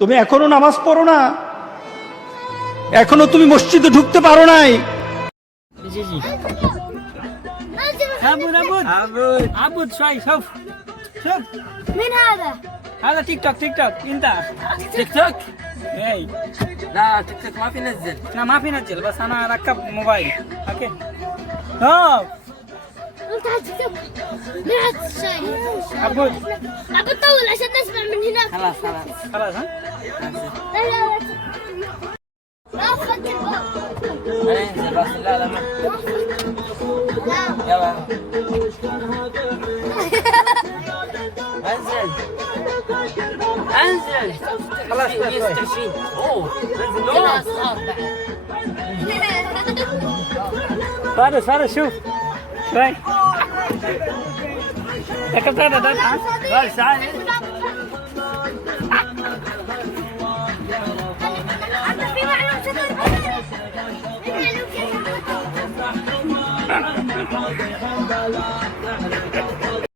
তুমি এখনো নামাজ পড়ো না? এখনো তুমি মসজিদে ঢুকতে পারো নাই? জি জি عبود عبود عبود عبود شوي شوف شوف مين هذا؟ هذا تيك توك انت تيك توك؟ اي لا تيك توك ما في نزل. لا ما في نزل بس انا اركب موبايل اوكي شوف انت على تيك توك. مين هذا الشاي؟ عبود عبود طول عشان نسمع من هناك. خلاص خلاص. خلاص ها لا لا لا لا فتح الباب. انا انزل بس. لا لا ما. لا يلا انزل انزل. خلاص شوي 126. اوه انزل لا نور. صار بعد. فارس شوف شوي ركبت هذا ده ها بس تعال. في معلوم سفر بدر. في معلوم سفر.